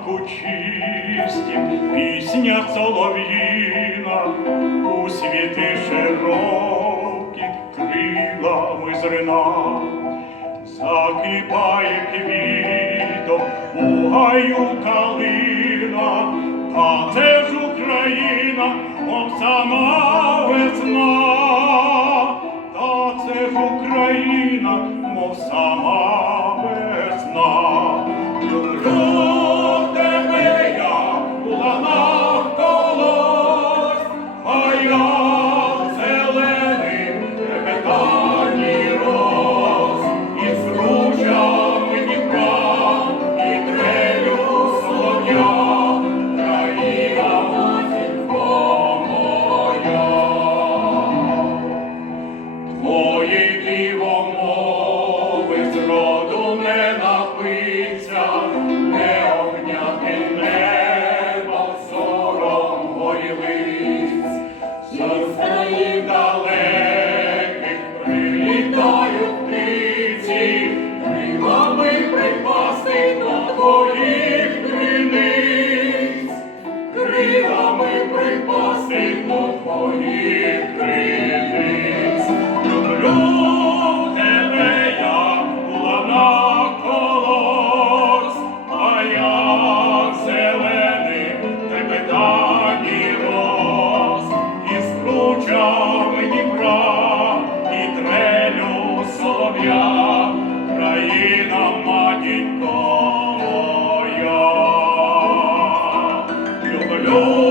ранку чистім, пісня солов'їна, у світи широкі крилами зрина, закипає квітом у гаю калина, а це ж Україна, мов сама весна, Україна, матінко моя, люблю.